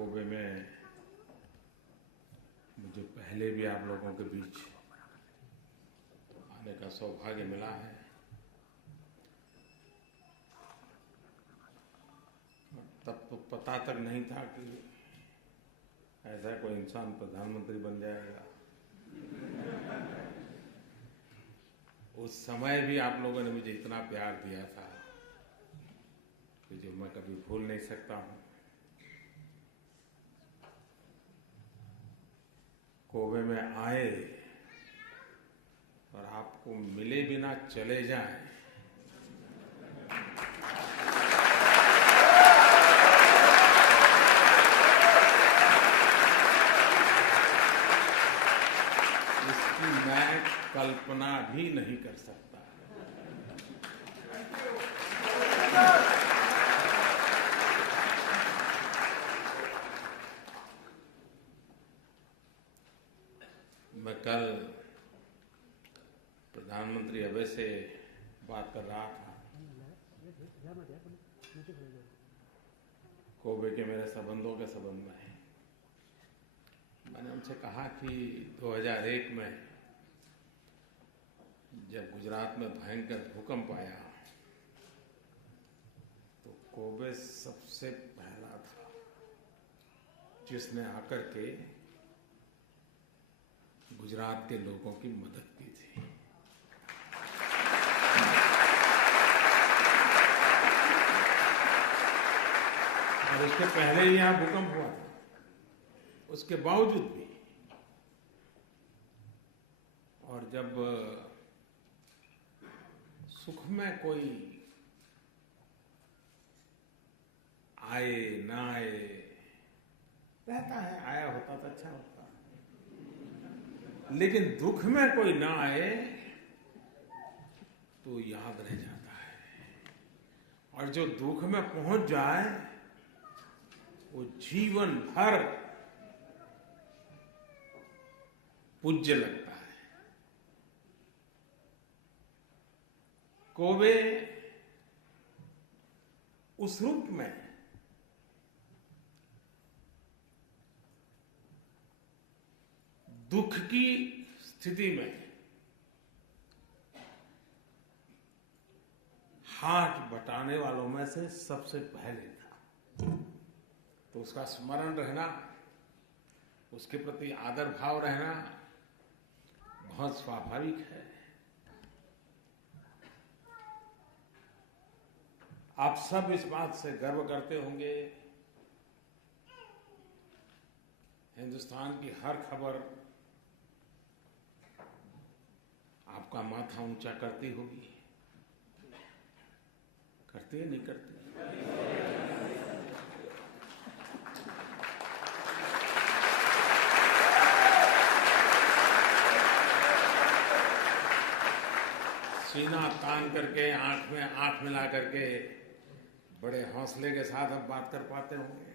Kobe में मुझे पहले भी आप लोगों के बीच आने का सौभाग्य मिला है। तब तो पता तक नहीं था कि ऐसा कोई इंसान प्रधानमंत्री बन जाएगा। उस समय भी आप लोगों ने मुझे इतना प्यार दिया था कि जो मैं कभी भूल नहीं सकता हूँ। कोबे में आए और आपको मिले बिना चले जाएं, इसकी मैं कल्पना भी नहीं कर सकता। मैं कल प्रधानमंत्री अबे से बात कर रहा था। कोबे के मेरे संबंधों के संबंध में मैंने उनसे कहा कि 2001 में जब गुजरात में भयंकर भूकंप आया तो कोबे सबसे पहला था जिसने आकर के गुजरात के लोगों की मदद की थी। और उसके पहले ही यहां भूकंप हुआ था। उसके बावजूद भी और जब सुख में कोई आए ना आए, रहता है, आया होता तो अच्छा होता, लेकिन दुख में कोई ना आए तो याद रह जाता है। और जो दुख में पहुंच जाए वो जीवन भर पूज्य लगता है। कोबे उस रूप में दुख की स्थिति में हाथ बटाने वालों में से सबसे पहले था। तो उसका स्मरण रहना, उसके प्रति आदर भाव रहना बहुत स्वाभाविक है। आप सब इस बात से गर्व करते होंगे, हिंदुस्तान की हर खबर आपका माथा ऊंचा करती होगी। करती है नहीं करती? सीना तान करके आंख में आंख मिला करके बड़े हौसले के साथ अब बात कर पाते होंगे।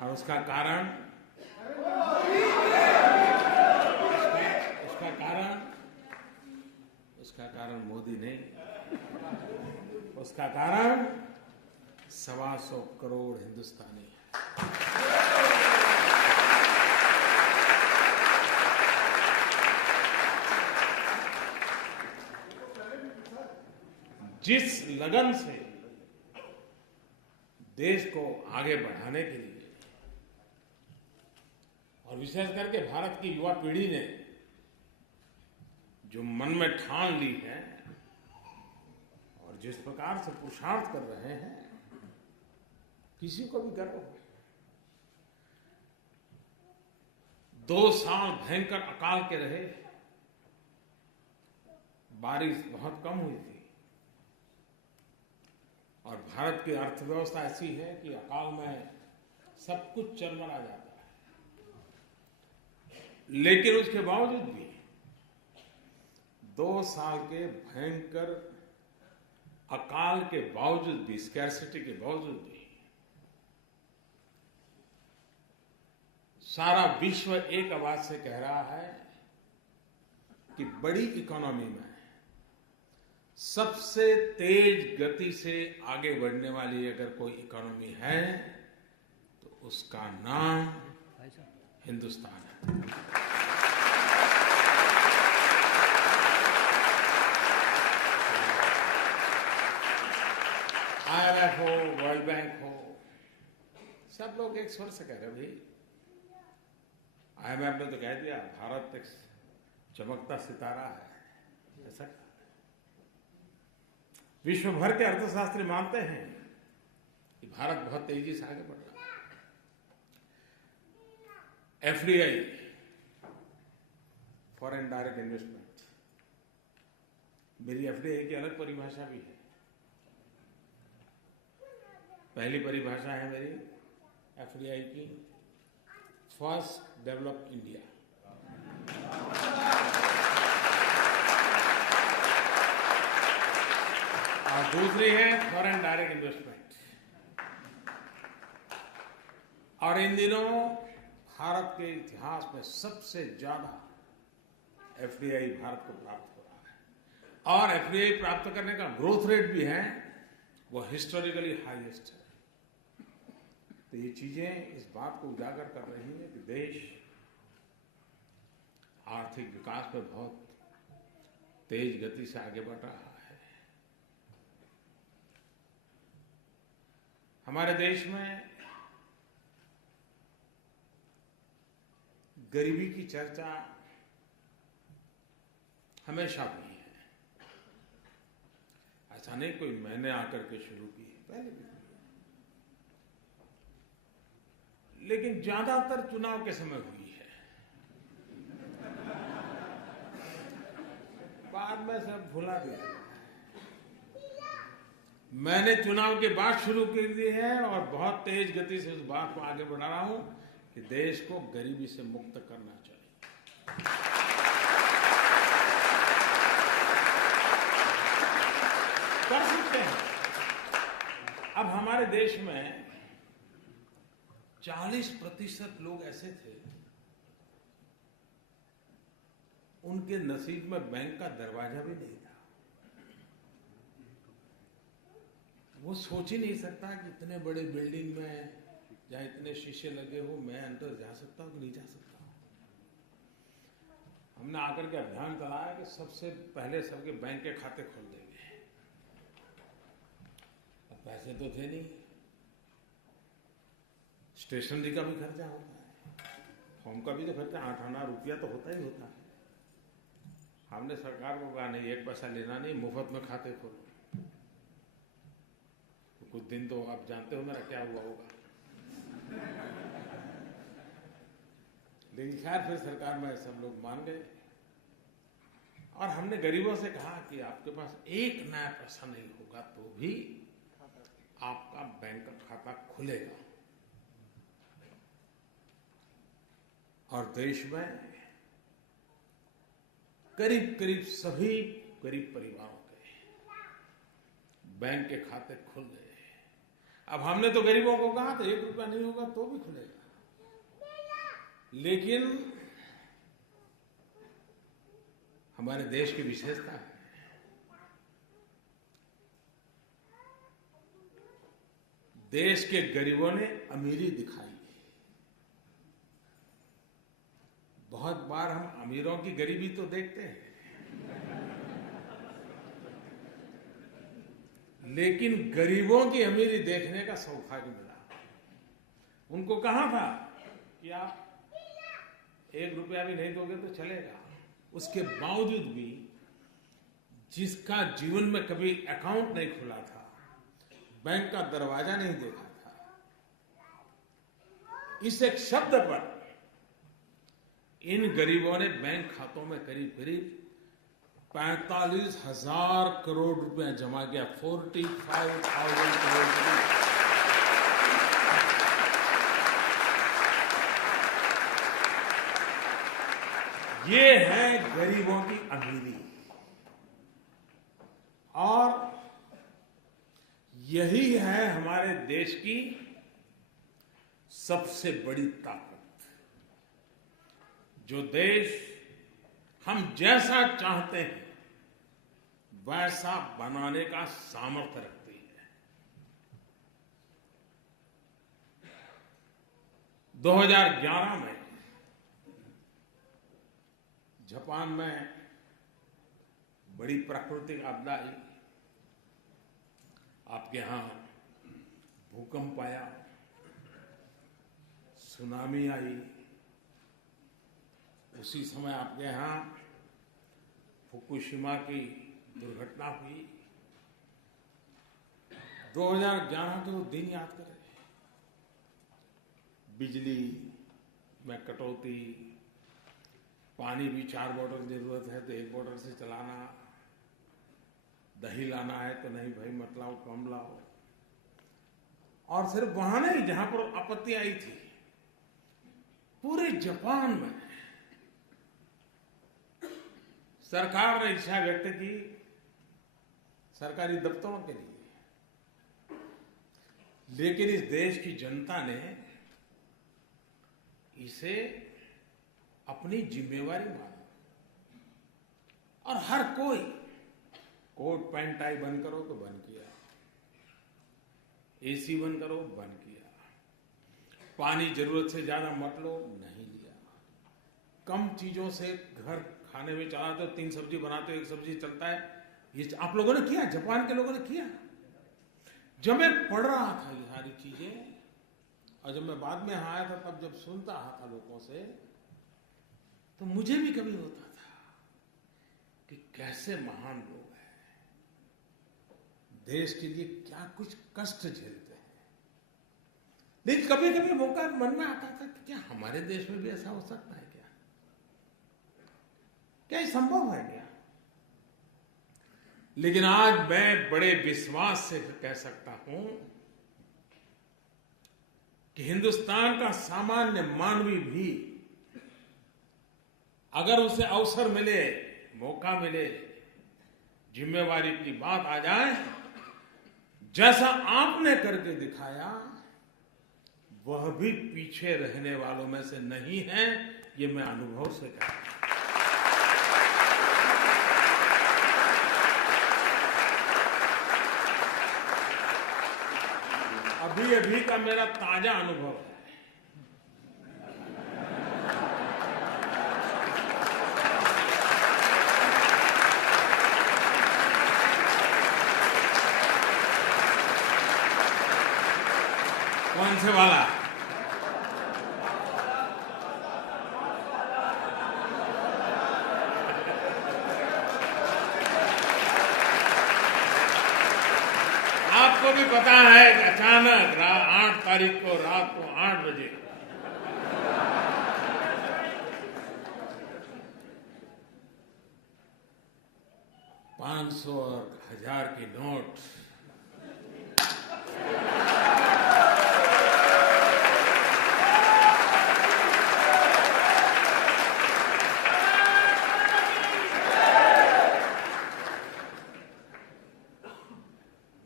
और उसका कारण मोदी नहीं, उसका कारण 125 करोड़ हिंदुस्तानी है। जिस लगन से देश को आगे बढ़ाने के लिए और विशेष करके भारत की युवा पीढ़ी ने जो मन में ठान ली है और जिस प्रकार से पुरुषार्थ कर रहे हैं, किसी को भी गर्व हो। 2 साल भयंकर अकाल के रहे, बारिश बहुत कम हुई थी और भारत की अर्थव्यवस्था ऐसी है कि अकाल में सब कुछ चरमरा जाता है। लेकिन उसके बावजूद भी 2 साल के भयंकर अकाल के बावजूद भी, स्कैर्सिटी के बावजूद भी सारा विश्व एक आवाज से कह रहा है कि बड़ी इकोनॉमी में सबसे तेज गति से आगे बढ़ने वाली अगर कोई इकोनॉमी है तो उसका नाम हिंदुस्तान है। IMF हो, वर्ल्ड बैंक हो, सब लोग एक स्वर से कह रहे भाई, IMF ने तो कह दिया भारत एक चमकता सितारा है, ऐसा। विश्व भर के अर्थशास्त्री मानते हैं कि भारत बहुत तेजी से आगे बढ़ रहा है। FDI, फॉरेन डायरेक्ट इन्वेस्टमेंट, मेरी FDI की अलग परिभाषा भी है। पहली परिभाषा है मेरी FDI की, फर्स्ट डेवलप इंडिया। और दूसरी है फॉरेन डायरेक्ट इन्वेस्टमेंट। और इन दिनों भारत के इतिहास में सबसे ज्यादा FDI भारत को प्राप्त हो रहा है, और FDI प्राप्त करने का ग्रोथ रेट भी है, वो हिस्टोरिकली हाईएस्ट है। तो ये चीजें इस बात को उजागर कर रही है कि देश आर्थिक विकास में बहुत तेज गति से आगे बढ़ रहा है। हमारे देश में गरीबी की चर्चा हमेशा हुई है। ऐसा नहीं कोई मैंने आकर के शुरू की है, पहले भी हुई है, लेकिन ज्यादातर चुनाव के समय हुई है। बाद में सब भुला दिया। मैंने चुनाव के बाद शुरू कर दी है और बहुत तेज गति से उस बात को आगे बढ़ा रहा हूं कि देश को गरीबी से मुक्त करना चाहिए। कर सकते हैं। अब हमारे देश में 40% लोग ऐसे थे, उनके नसीब में बैंक का दरवाजा भी नहीं था। वो सोच ही नहीं सकता कि इतने बड़े बिल्डिंग में जहां इतने शीशे लगे हो, मैं अंदर जा सकता हूं कि नहीं जा सकता। हमने आकर के अभियान चलाया कि सबसे पहले सबके बैंक के खाते खोल देंगे। अब पैसे तो थे नहीं, स्टेशनरी का भी खर्चा होता है, फॉर्म का भी तो खर्चा, 8 आना रुपया तो होता ही होता है। हमने सरकार को कहा नहीं, 1 पैसा लेना नहीं, मुफ्त में खाते खोलो। कुछ दिन तो आप जानते हो मेरा क्या हुआ होगा, लेकिन खैर फिर सरकार में सब लोग मान गए। और हमने गरीबों से कहा कि आपके पास 1 नया पैसा नहीं होगा तो भी आपका बैंक का खाता खुलेगा। और देश में करीब करीब सभी गरीब परिवारों के बैंक के खाते खुल गए। अब हमने तो गरीबों को कहा था 1 रुपया नहीं होगा तो भी खुलेगा, लेकिन हमारे देश की विशेषता है, देश के गरीबों ने अमीरी दिखाई। बहुत बार हम अमीरों की गरीबी तो देखते हैं, लेकिन गरीबों की अमीरी देखने का सौभाग्य मिला। उनको कहा था कि आप 1 रुपया भी नहीं दोगे तो चलेगा। उसके बावजूद भी जिसका जीवन में कभी अकाउंट नहीं खुला था, बैंक का दरवाजा नहीं देखा था, इस एक शब्द पर इन गरीबों ने बैंक खातों में करीब करीब 45,000 करोड़ रुपया जमा किया। 45,000 करोड़ रुपया। ये है गरीबों की अमीरी, और यही है हमारे देश की सबसे बड़ी ताकत। जो देश हम जैसा चाहते हैं वैसा बनाने का सामर्थ्य रखती है। 2011 में जापान में बड़ी प्राकृतिक आपदा आई। आपके यहां भूकंप आया, सुनामी आई। उसी समय आपके यहां फुकुशिमा की दुर्घटना हुई। 2011 के वो दिन याद करें। बिजली में कटौती, पानी भी 4 बोतल जरूरत है तो 1 बोतल से चलाना, दही लाना है तो नहीं भाई मत लाओ, कम लाओ। और सिर्फ वहां नहीं जहां पर आपत्ति आई थी, पूरे जापान में सरकार ने इच्छा व्यक्त की सरकारी दफ्तरों के लिए, लेकिन इस देश की जनता ने इसे अपनी जिम्मेवारी माना और हर कोई कोट पैंट टाई बंद करो तो बंद किया, एसी बंद करो बंद किया, पानी जरूरत से ज्यादा मत लो नहीं लिया, कम चीजों से घर खाने में चलाते हो 3 सब्जी बनाते हो 1 सब्जी चलता है, ये आप लोगों ने किया, जापान के लोगों ने किया। जब मैं पढ़ रहा था ये सारी चीजें और जब मैं बाद में यहाँ आया था तब जब सुनता था लोगों से तो मुझे भी कभी होता था कि कैसे महान लोग हैं, देश के लिए क्या कुछ कष्ट झेलते हैं। लेकिन कभी कभी मौका मन में आता था कि क्या हमारे देश में भी ऐसा हो सकता है, क्या ये संभव है क्या? लेकिन आज मैं बड़े विश्वास से कह सकता हूं कि हिंदुस्तान का सामान्य मानवी भी अगर उसे अवसर मिले, मौका मिले, जिम्मेवारी की बात आ जाए, जैसा आपने करके दिखाया, वह भी पीछे रहने वालों में से नहीं है, ये मैं अनुभव से कहता हूं। अभी का मेरा ताजा अनुभव है। कौन से वाला? आपको भी पता है कि अचानक 8 तारीख को रात को 8 बजे $500 और 1000 के नोट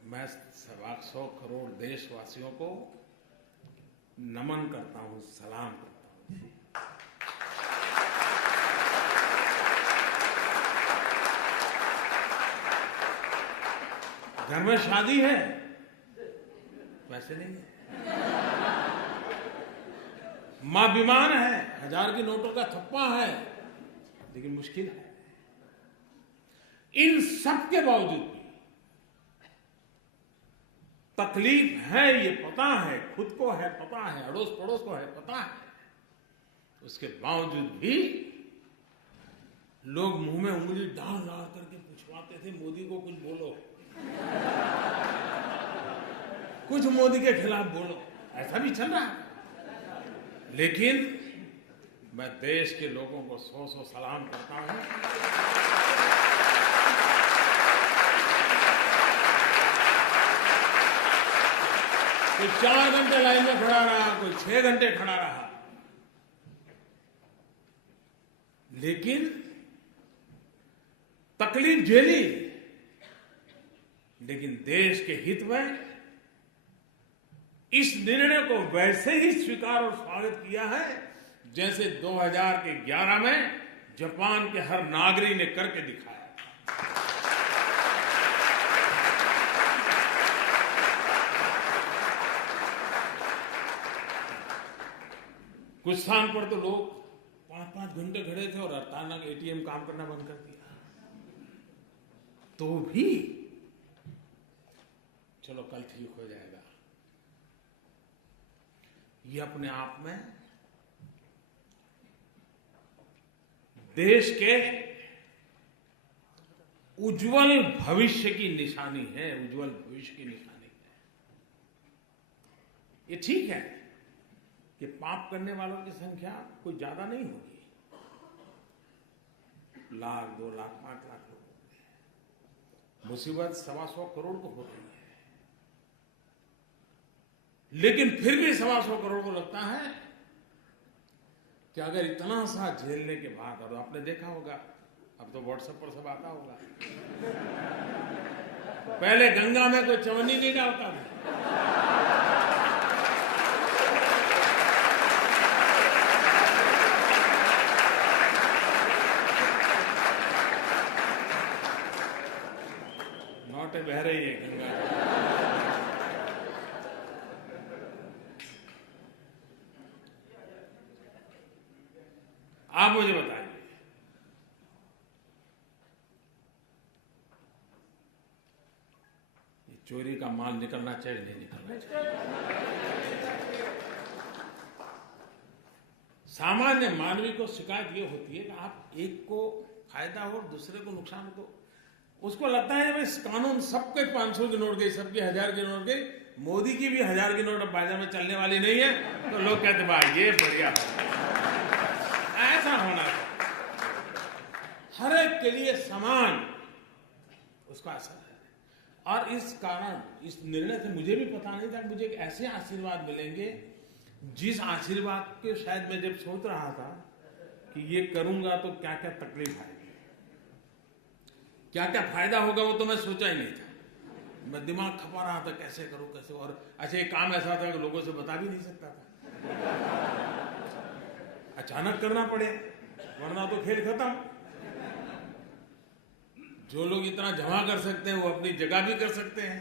मैं 125 करोड़ देशवासियों को नमन करता हूं, सलाम करता हूं। घर में शादी है, वैसे नहीं है। मां बीमार है, 1000 के नोटों का थप्पा है, लेकिन मुश्किल है। इन सब के बावजूद भी तकलीफ है, ये पता है, खुद को है पता है, अड़ोस पड़ोस को है पता है, उसके बावजूद भी लोग मुंह में उंगली डाल डाल करके पूछवाते थे, मोदी को कुछ बोलो, कुछ मोदी के खिलाफ बोलो, ऐसा भी चल रहा है। लेकिन मैं देश के लोगों को 100 सलाम करता हूं। कोई 4 घंटे लाइन में खड़ा रहा, कोई 6 घंटे खड़ा रहा, लेकिन तकलीफ झेली, लेकिन देश के हित में इस निर्णय को वैसे ही स्वीकार और स्वागत किया है जैसे 2011 में जापान के हर नागरिक ने करके दिखाया। कुछ स्थान पर तो लोग 5-5 घंटे खड़े थे और अचानक एटीएम काम करना बंद कर दिया, तो भी चलो कल ठीक हो जाएगा। ये अपने आप में देश के उज्जवल भविष्य की निशानी है, उज्जवल भविष्य की निशानी है। ये ठीक है कि पाप करने वालों की संख्या कोई ज्यादा नहीं होगी, 1 लाख, 2 लाख, 5 लाख लोग होंगे। मुसीबत 125 करोड़ को हो रही है, लेकिन फिर भी 125 करोड़ को लगता है कि अगर इतना सा झेलने के बाद, और आपने देखा होगा, अब तो व्हाट्सएप पर सब आता होगा, पहले गंगा में कोई चवन्नी नहीं डालता था, नौटे बह रही है गंगा। आप मुझे बताइए, ये चोरी का माल निकलना चाहिए नहीं निकलना चाहिए? सामान्य मानवी को शिकायत ये होती है कि आप एक को फायदा हो और दूसरे को नुकसान हो, तो उसको लगता है भाई कानून सबके 500 की नोट गई, सबकी 1000 की नोट गई, मोदी की भी 1000 की नोट अब बाजार में चलने वाली नहीं है, तो लोग कहते भाई ये बढ़िया है। ऐसा होना चाहिए, हर एक के लिए समान उसका असर है। और इस कारण, इस निर्णय से मुझे भी पता नहीं था कि मुझे ऐसे आशीर्वाद मिलेंगे, जिस आशीर्वाद के शायद मैं जब सोच रहा था कि ये करूंगा तो क्या क्या तकलीफ आएगी, क्या क्या फायदा होगा, वो तो मैं सोचा ही नहीं था। मैं दिमाग खपा रहा था कैसे करूं कैसे, और अच्छा ये काम ऐसा था कि लोगों से बता भी नहीं सकता था, अचानक करना पड़े, वरना तो खेल खत्म। जो लोग इतना जमा कर सकते हैं वो अपनी जगह भी कर सकते हैं,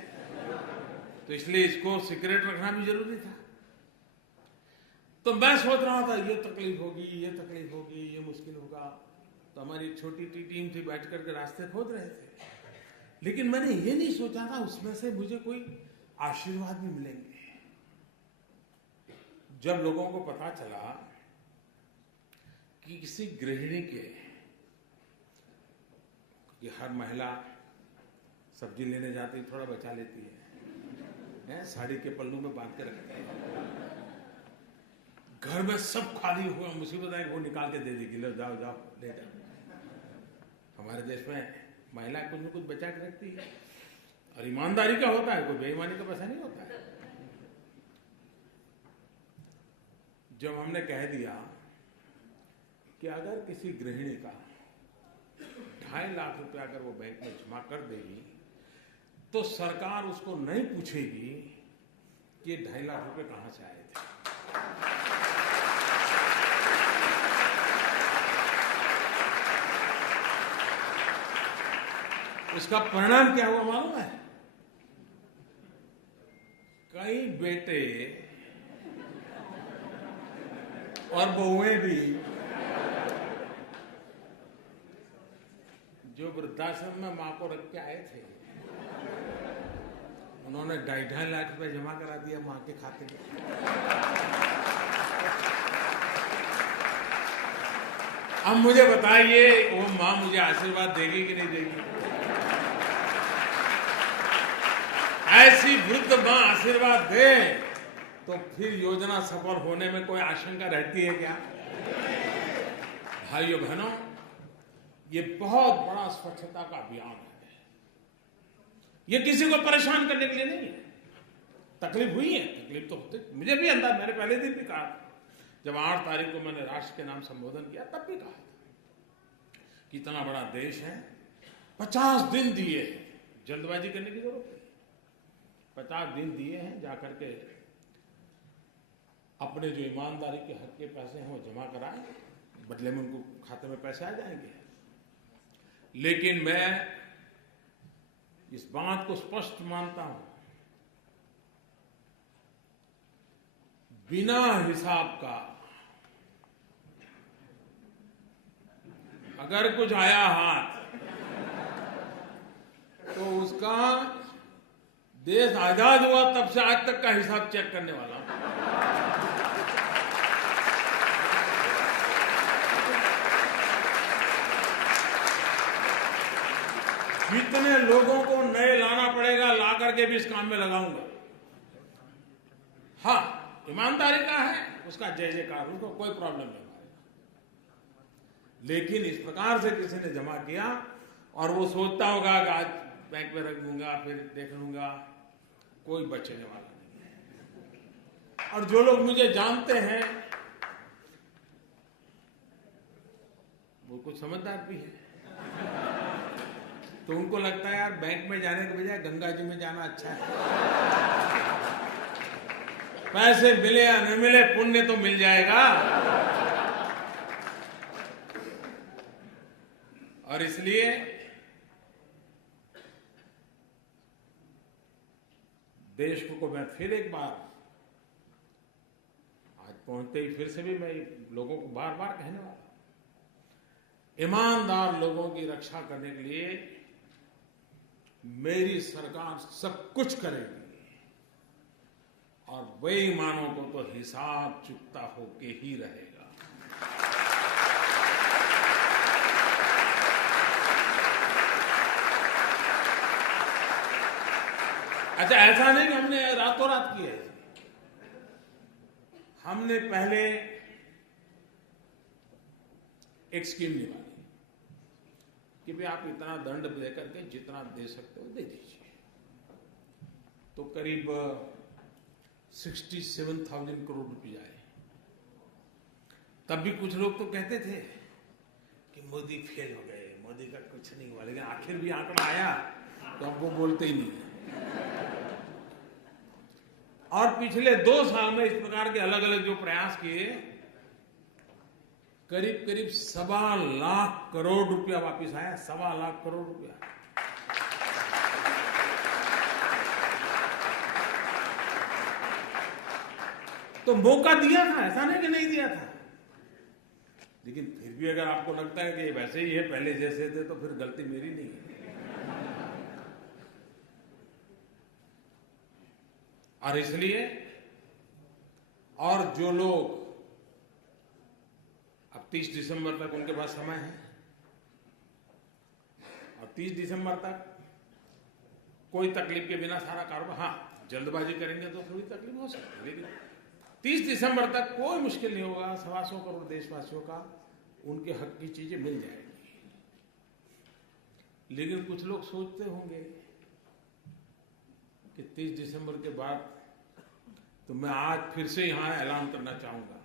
तो इसलिए इसको सीक्रेट रखना भी जरूरी था। तो मैं सोच रहा था ये तकलीफ होगी, ये तकलीफ होगी, ये मुश्किल होगा, तो हमारी छोटी सी टीम थी, बैठ करके रास्ते खोद रहे थे, लेकिन मैंने ये नहीं सोचा था उसमें से मुझे कोई आशीर्वाद भी मिलेंगे। जब लोगों को पता चला कि किसी गृहिणी के, कि हर महिला सब्जी लेने जाती थोड़ा बचा लेती है, साड़ी के पल्लू में बांध के रखती है, घर में सब खाली हुआ, मुसीबत आई वो निकाल के दे देगी, लो जाओ जाओ ले जाओ। हमारे देश में महिला कुछ न कुछ बचा के रखती है, और ईमानदारी का होता है, कोई बेईमानी का पैसा नहीं होता है। जब हमने कह दिया कि अगर किसी गृहिणी का 2.5 लाख रुपया अगर वो बैंक में जमा कर देगी, तो सरकार उसको नहीं पूछेगी कि 2.5 लाख रुपए कहां से आए थे। उसका परिणाम क्या हुआ मालूम है? कई बेटे और बहुएं भी जो वृद्धाश्रम में मां को रख के आए थे, उन्होंने 2.5 लाख रुपए जमा करा दिया मां के खाते में। अब मुझे बताइए वो मां मुझे आशीर्वाद देगी कि नहीं देगी? ऐसी वृद्ध मां आशीर्वाद दे तो फिर योजना सफल होने में कोई आशंका रहती है क्या? भाइयों बहनों, ये बहुत बड़ा स्वच्छता का अभियान है। ये किसी को परेशान करने के लिए नहीं है। तकलीफ हुई है, तकलीफ तो होती, मुझे भी अंदाज, मैंने पहले दिन भी कहा था, जब 8 तारीख को मैंने राष्ट्र के नाम संबोधन किया तब भी कहा था कि इतना बड़ा देश है, 50 दिन दिए, जल्दबाजी करने की जरूरत नहीं, 50 दिन दिए हैं, जाकर के अपने जो ईमानदारी के हक के पैसे हैं वो जमा कराएं, बदले में उनको खाते में पैसे आ जाएंगे। लेकिन मैं इस बात को स्पष्ट मानता हूं, बिना हिसाब का अगर कुछ आया हाथ तो उसका देश आजाद हुआ तब से आज तक का हिसाब चेक करने वाला हूं। जितने लोगों को नए लाना पड़ेगा ला करके भी इस काम में लगाऊंगा। हाँ, ईमानदारी का है, उसका जय जयकार, उसको कोई प्रॉब्लम नहीं। लेकिन इस प्रकार से किसी ने जमा किया और वो सोचता होगा कि आज बैंक में रख दूंगा फिर देख लूंगा, कोई बचने वाला नहीं है। और जो लोग मुझे जानते हैं वो कुछ समझदार भी है, तो उनको लगता है यार बैंक में जाने के बजाय गंगा जी में जाना अच्छा है। पैसे मिले या न मिले, पुण्य तो मिल जाएगा। और इसलिए देश को मैं फिर एक बार आज पहुंचते ही फिर से भी मैं लोगों को बार बार कहने वाला, ईमानदार लोगों की रक्षा करने के लिए मेरी सरकार सब कुछ करेगी और बेईमानों को तो हिसाब चुकता होके ही रहेगा। अच्छा, ऐसा नहीं कि हमने रातों रात किया है। हमने पहले एक स्कीम निकाली कि भाई आप इतना दंड दे करके जितना दे सकते हो दे दीजिए। तो करीब 67,000 करोड़ रुपए आए। तब भी कुछ लोग तो कहते थे कि मोदी फेल हो गए, मोदी का कुछ नहीं हुआ, लेकिन आखिर भी आंकड़ा आया तो अब वो बोलते ही नहीं है। और पिछले 2 साल में इस प्रकार के अलग अलग जो प्रयास किए, करीब करीब 1.25 लाख करोड़ रुपया वापिस आया। 1.25 लाख करोड़ रुपया। तो मौका दिया था, ऐसा नहीं कि नहीं दिया था। लेकिन फिर भी अगर आपको लगता है कि वैसे ही है पहले जैसे थे, तो फिर गलती मेरी नहीं है। और इसलिए और जो लोग अब 30 दिसंबर तक उनके पास समय है और 30 दिसंबर तक कोई तकलीफ के बिना सारा कारोबार, हाँ जल्दबाजी करेंगे तो थोड़ी तकलीफ हो सकती है, लेकिन 30 दिसंबर तक कोई मुश्किल नहीं होगा। 125 करोड़ देशवासियों का उनके हक की चीजें मिल जाएंगी। लेकिन कुछ लोग सोचते होंगे कि 30 दिसंबर के बाद, तो मैं आज फिर से यहां ऐलान करना चाहूंगा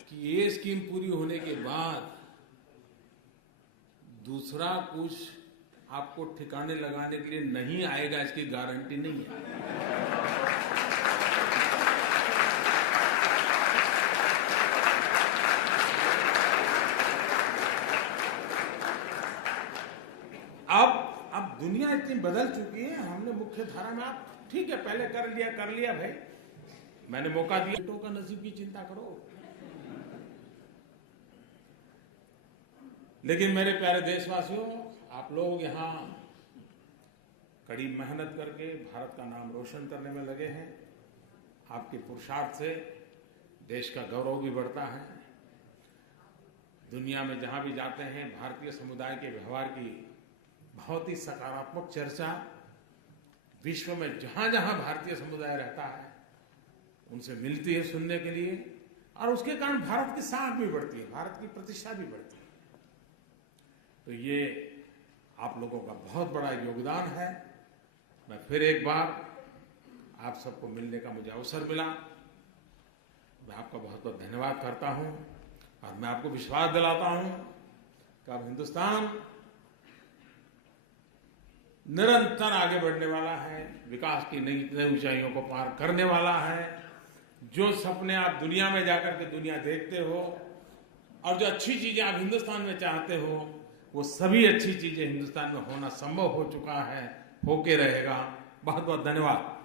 कि ये स्कीम पूरी होने के बाद दूसरा कुछ आपको ठिकाने लगाने के लिए नहीं आएगा, इसकी गारंटी नहीं है। अब दुनिया इतनी बदल चुकी है, हमने मुख्य धारा में, आप ठीक है पहले कर लिया भाई, मैंने मौका दिया, बेटों का नसीब की चिंता करो। लेकिन मेरे प्यारे देशवासियों, आप लोग यहां कड़ी मेहनत करके भारत का नाम रोशन करने में लगे हैं। आपके पुरुषार्थ से देश का गौरव भी बढ़ता है। दुनिया में जहां भी जाते हैं, भारतीय समुदाय के व्यवहार की बहुत ही सकारात्मक चर्चा विश्व में जहां जहां भारतीय समुदाय रहता है उनसे मिलती है सुनने के लिए, और उसके कारण भारत की साख भी बढ़ती है, भारत की प्रतिष्ठा भी बढ़ती है। तो ये आप लोगों का बहुत बड़ा योगदान है। मैं फिर एक बार आप सबको मिलने का मुझे अवसर मिला, मैं आपका बहुत बहुत धन्यवाद करता हूं और मैं आपको विश्वास दिलाता हूं कि अब हिंदुस्तान निरंतर आगे बढ़ने वाला है, विकास की नई ऊंचाइयों को पार करने वाला है। जो सपने आप दुनिया में जाकर के दुनिया देखते हो और जो अच्छी चीजें आप हिंदुस्तान में चाहते हो, वो सभी अच्छी चीजें हिंदुस्तान में होना संभव हो चुका है, होके रहेगा। बहुत बहुत धन्यवाद।